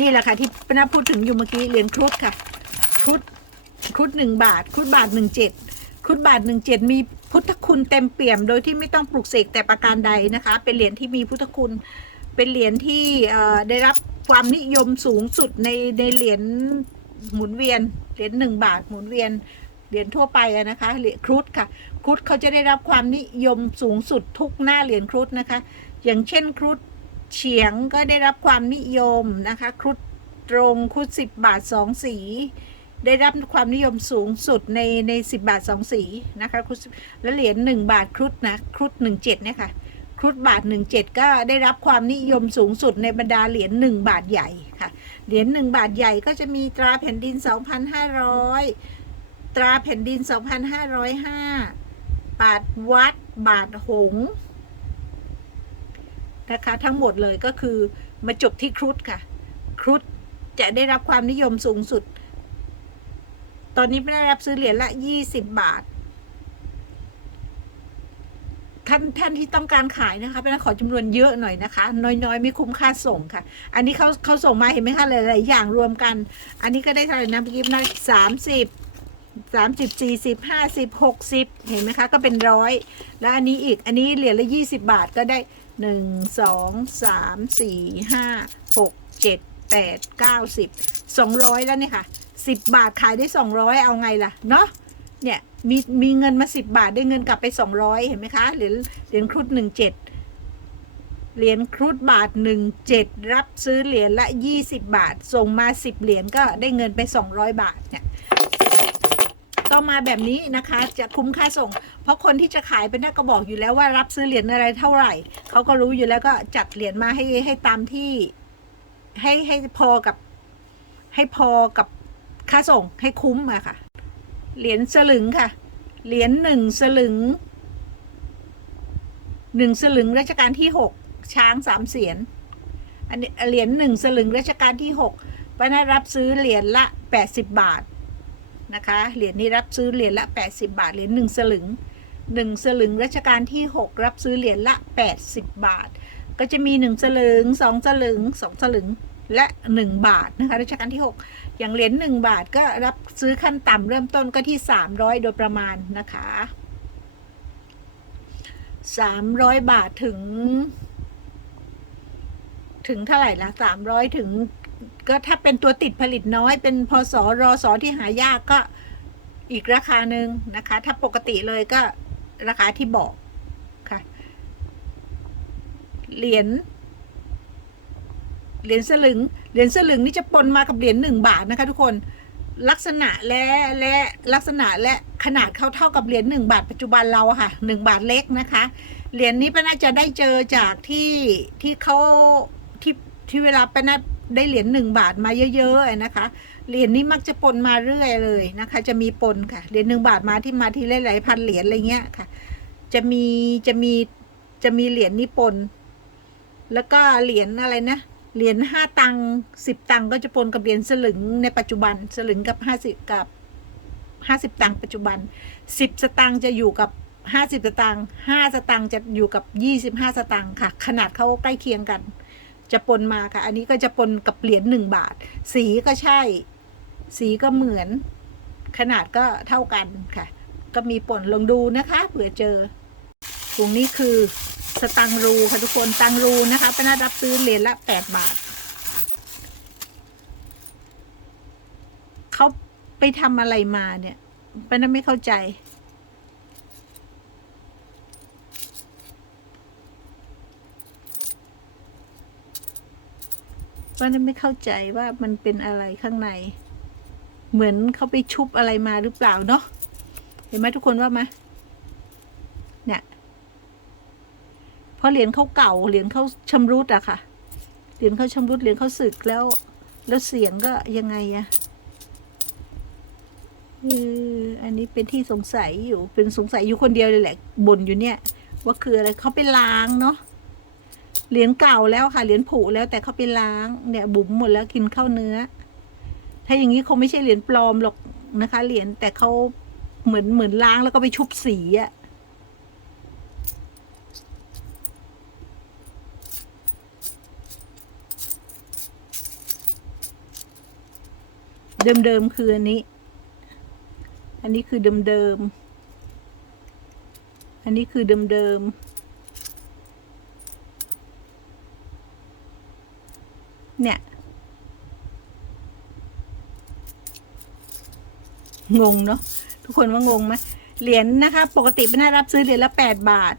นี่แหละค่ะที่ปนาพูดถึงอยู่เมื่อกี้เหรียญครุฑค่ะครุฑครุฑหนึ่งบาทครุฑบาทหนึ่งเจ็ดครุฑบาทหนึ่งเจ็ดมีพุทธคุณเต็มเปี่ยม โดยที่ไม่ต้องปลุกเสกแต่ประการใดนะคะ เป็นเหรียญที่มีพุทธคุณ เป็นเหรียญที่ได้รับความนิยมสูงสุดในในเหรียญหมุนเวียนเหรียญหนึ่งบาทหมุนเวียนเหรียญทั่วไปนะคะเหรียญครุฑค่ะครุฑเขาจะได้รับความนิยมสูงสุดทุกหน้าเหรียญครุฑนะคะ อย่างเช่นครุฑ เฉียงก็ได้รับความนิยมนะคะครุฑตรงครุฑสิบบาทสองสี ได้รับความนิยมสูงสุดในในสิบาทสองสีนะคะครุฑและเหรียญหนึ่งบาทครุฑนะครุฑหนึ่งเจ็ดเนี่ยค่ะครุฑบาทหนึ่งเจ็ดก็ได้รับความนิยมสูงสุดในบรรดาเหรียญหนึ่งบาทใหญ่ค่ะเหรียญหนึ่งบาทใหญ่ก็จะมีตราแผ่นดินสองพันห้าร้อยตราแผ่นดินสองพันห้าร้อยห้าบาทวัดบาทหง นะคะทั้งหมดเลยก็คือมาจบที่ครุฑค่ะ ครุฑจะได้รับความนิยมสูงสุด ตอนนี้ไม่ได้รับซื้อเหรียญละยี่สิบบาท ท่านท่านที่ต้องการขายนะคะเป็นขอจำนวนเยอะหน่อยนะคะ น้อยๆ ไม่คุ้มค่าส่งค่ะ อันนี้เขาเขาส่งมาเห็นไหมคะหลายๆอย่างรวมกัน อันนี้ก็ได้เท่าไหร่นะเมื่อกี้นะสามสิบ สามสิบสี่สิบห้าสิบหกสิบเห็นไหมคะก็เป็นร้อยแล้วอันนี้อีกอันนี้เหรียญละยี่สิบบาทก็ได้หนึ่งสองสามสี่ห้าหกเจ็ดแปดเก้าสิบสองร้อยแล้วเนี่ยค่ะสิบบาทขายได้สองร้อยเอาไงล่ะเนาะเนี่ยมีมีเงินมาสิบบาทได้เงินกลับไปสองร้อยเห็นไหมคะเหรียญเหรียญครุฑหนึ่งเจ็ดเหรียญครุฑบาทหนึ่งเจ็ดรับซื้อเหรียญละยี่สิบบาท ส่งมาสิบเหรียญก็ได้เงินไปสองร้อยบาทเนี่ย ต้องมาแบบนี้นะคะ จะคุ้มค่าส่ง เพราะคนที่จะขายเป็นน่าก็บอกอยู่แล้วว่ารับซื้อเหรียญอะไรเท่าไหร่ เขาก็รู้อยู่แล้วก็จัดเหรียญมาให้ให้ตามที่ ให้ให้พอกับ ให้พอกับค่าส่งให้คุ้มอะค่ะ เหรียญสลึงค่ะ เหรียญหนึ่งสลึงหนึ่งสลึงรัชกาลที่หกช้างสามเสียนอันนี้เหรียญหนึ่งสลึงรัชกาลที่หกป้านารับซื้อเหรียญละแปดสิบบาท นะคะ เหรียญนี้รับซื้อเหรียญละแปดสิบาท เหรียญหนึ่งสลึงหนึ่งสลึงรัชกาลที่หกรับซื้อเหรียญละแปดสิบบาท ก็จะมีหนึ่งสลึงสองสลึงสองสลึงและหนึ่งบาทนะคะรัชกาลที่หกอย่างเหรียญหนึ่งบาทก็รับซื้อขั้นต่ำเริ่มต้นก็ที่สามร้อยโดยประมาณนะคะสามร้อยบาทถึง ถึงเท่าไหร่ละสามร้อยถึง ก็ถ้าเป็นตัวติดผลิตน้อย เป็นพศรอสอที่หายากก็อีกราคาหนึ่งนะคะ ถ้าปกติเลยก็ราคาที่บอกค่ะ เหรียญเหรียญสลึง เหรียญสลึงนี่จะปนมากับเหรียญหนึ่งบาทนะคะทุกคน ลักษณะและและลักษณะและขนาดเขาเท่ากับเหรียญหนึ่งบาทปัจจุบันเราค่ะหนึ่งบาทเล็กนะคะ เหรียญนี้ป้าน่าจะได้เจอจากที่ที่เขาที่ที่เวลาป้าน่า ได้เหรียญหนึ่งบาทมาเยอะๆนะคะ เหรียญนี้มักจะปนมาเรื่อยเลยนะคะ จะมีปนค่ะ เหรียญหนึ่งบาทมาที่มาที่หลายๆพันเหรียญอะไรเงี้ยค่ะ จะมีจะมีจะมีเหรียญนี้ปน แล้วก็เหรียญอะไรนะ เหรียญห้าตังสิบตังก็จะปนกับเหรียญสลึงในปัจจุบัน สลึงกับห้าสิบกับห้าสิบตังปัจจุบันสิบสตังจะอยู่กับห้าสิบสตังห้าสตังจะอยู่กับยี่สิบห้าสตังค่ะ ขนาดเขาใกล้เคียงกัน จะปนมาค่ะ อันนี้ก็จะปนกับเหรียญหนึ่งบาท สีก็ใช่ สีก็เหมือน ขนาดก็เท่ากันค่ะ ก็มีปนลองดูนะคะ เผื่อเจอถุงนี้คือสตังรูค่ะทุกคนตังรูนะคะป้านารับซื้อเหรียญละแปดบาทเขาไปทำอะไรมาเนี่ยป้านาไม่เข้าใจ ป้าไม่เข้าใจว่ามันเป็นอะไรข้างใน เหมือนเขาไปชุบอะไรมาหรือเปล่าเนาะเห็นไหมทุกคนว่าไหมเนี่ยเพราะเหรียญเขาเก่าเหรียญเขาชำรุดอะค่ะเหรียญเขาชำรุดเหรียญเขาสึกแล้ว แล้วเสียงก็ยังไงอะเอออันนี้เป็นที่สงสัยอยู่เป็นสงสัยอยู่คนเดียวเลยแหละบ่นอยู่เนี่ย ว่าคืออะไรเขาไปล้างเนาะ เหรียญเก่าแล้วค่ะเหรียญผุแล้วแต่เขาไปล้างเนี่ยบุ๋มหมดแล้วกินข้าวเนื้อ ถ้าอย่างนี้คงไม่ใช่เหรียญปลอมหรอกนะคะ เหรียญแต่เขาเหมือนเหมือนล้างแล้วก็ไปชุบสีอะเดิมๆคืออันนี้ อันนี้คือเดิมๆ อันนี้คือเดิมๆ เนี่ย งงเนาะทุกคนว่างงไหมเหรียญนะคะ ปกติเป็นน่ารับซื้อเหรียญละแปดบาท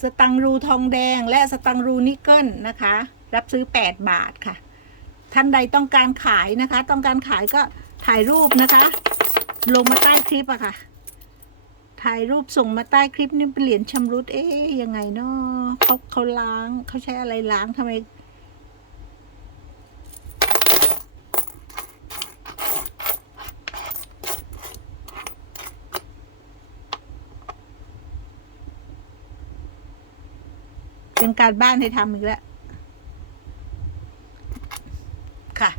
สตังรูทองแดงและสตังรูนิกเกิลนะคะ รับซื้อแปดบาทค่ะ ท่านใดต้องการขายนะคะ ต้องการขายก็ถ่ายรูปนะคะ ลงมาใต้คลิปอะค่ะ ถ่ายรูปส่งมาใต้คลิปนี่เป็นเหรียญชำรุด เอ๊ยยังไงเนาะเขาเขาล้างเขาใช้อะไรล้างทำไม เป็นการบ้านให้ทำอีกแล้ว ค่ะ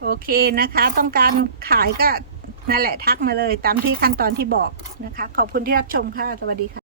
โอเคนะคะ ต้องการขายก็ นั่นแหละทักมาเลยตามที่ขั้นตอนที่บอกนะคะ ขอบคุณที่รับชมค่ะ สวัสดีค่ะ